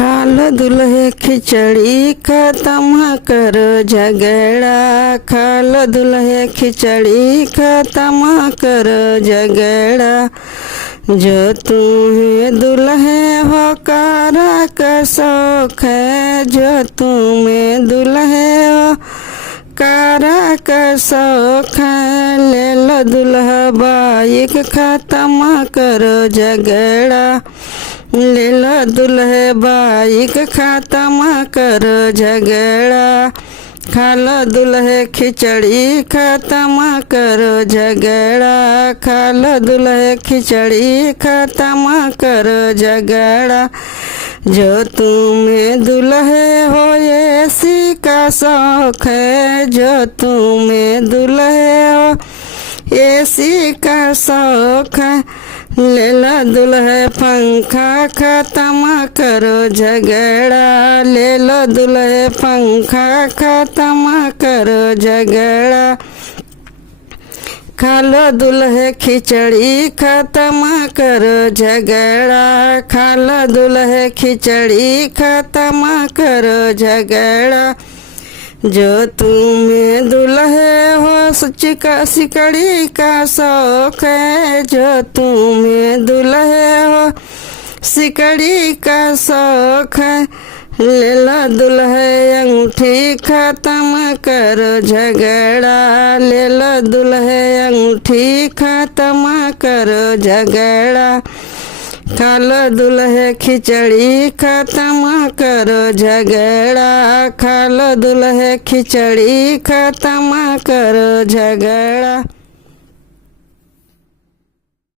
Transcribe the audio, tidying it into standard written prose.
खाल दुल्हे खिचड़ी खत्म करो झगड़ा। खाल दुल्हे खिचड़ी खत्म करो झगड़ा। जो तुम्हें दुल्हे हो कारा का शौक है, जो तुम्हें दुल्हे हो कारा का शौक है। ले लो दुल्हा बाइक खत्म करो झगड़ा। ले लो दुल्हे बाइक खत्म करो झगड़ा। खा लो दुल्हे खिचड़ी खत्म करो झगड़ा। खा लो दुल्हे खिचड़ी खत्म करो झगड़ा। जो तुम्हें दुल्हे हो ऐसी का शौक है, जो तुम्हें दुल्हे हो ऐसी का शौक है। ले लो दुल्हे पंखा खत्म करो झगड़ा। ले लो दुल्हे पंखा खत्म करो झगड़ा। खा लो दुल्हे खिचड़ी खत्म करो झगड़ा। खा लो दुल्हे खिचड़ी खत्म करो झगड़ा। जो तुम्हें दुल्हे हो सिकड़ी का शौक है, जो तुम्हें दुल्हे हो सिकड़ी का शौक है। ले लो दुल्हे अंगूठी खत्म करो झगड़ा। ले लो दुल्हे अंगूठी खत्म करो झगड़ा। खा लो दुल्हे खिचड़ी खत्म करो झगड़ा। खा लो दुल्हे खिचड़ी खत्म करो झगड़ा।